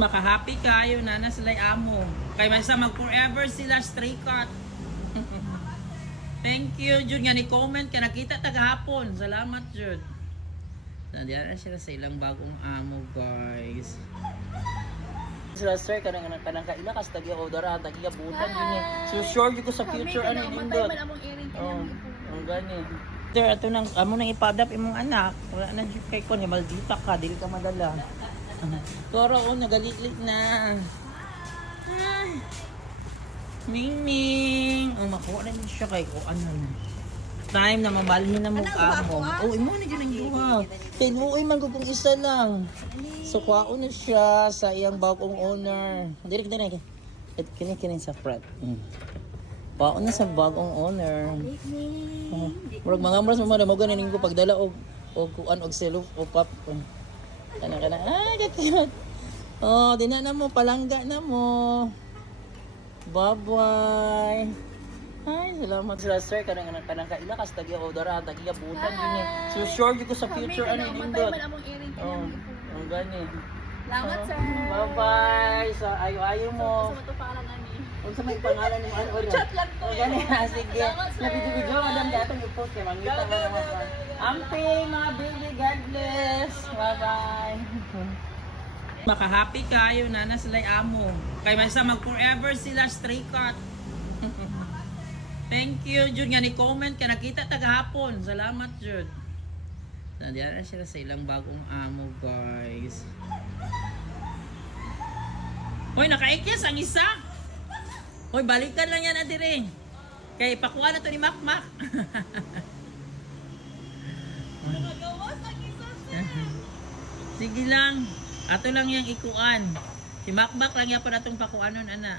Maka-happy kayo na sila'y amo. Kay masa mag-forever sila stray cat. Thank you, Jud. Nga ni-comment ka. Nakita tagahapon. Salamat, Jud. Nandiyan na sila sa ilang bagong amo, guys. Sila, sir, kanang kailakas, tagi-odara, tagi-abutan yun eh. So, sure yun ko sa future, ano yun doon. Oo, ang gani. Sir, ito nang, amo nang ipadap imong anak. Wala na dyan kay ko, maldita ka, dili ka madala. Toro, nagalit-lit na. Ay. Ming-ming. Oh, makuha na siya kay ko. Ano na. Time na mabalhin na mukha mo. Oh, imo na dyan ang duha. Tinuoy man kung isa lang. So, kuha na siya sa iyang bagong owner. Dili ka na. Kini sa frat. Kuha na sa bagong owner. Murag mga maras mamadamogan na ninyo pagdala o kuan og seluf o pop. Kana. Ay, gatiyot. Oh, dina na mo, palangga na mo. Bye-bye. Ay, salamat sila, sir. Kanang kailakas, tagi-odara, tagi-abutan yun eh. So, sure yun ko sa future, ano yun doon. Oh, ang gani. Salamat, sir. Bye-bye. So, ayo-ayo mo. Sa pangalan namin. Kung sa may pangalan mo, ano ulit? Chat lang to. Oh, gani, sige. Nabidyo-video, madam, datang i-post kay mangita mo naman. Amping, mga baby, God bless. Bye-bye. Maka-happy kayo na sila'y amo. Kay masa mag-forever sila stray cat. Thank you, Jud. Nga ni-comment ka. Nakita tagahapon. Salamat, Jud. Nandiyan na sila sa ilang bagong amo, guys. Hoy, nakaikis ang isa. Hoy, balikan lang yan, adire. Kay pakuha na to ni Makmak. Sige lang. Ato lang yang ikuan. Si Makmak lang yan pa na itong pakuanon, anak.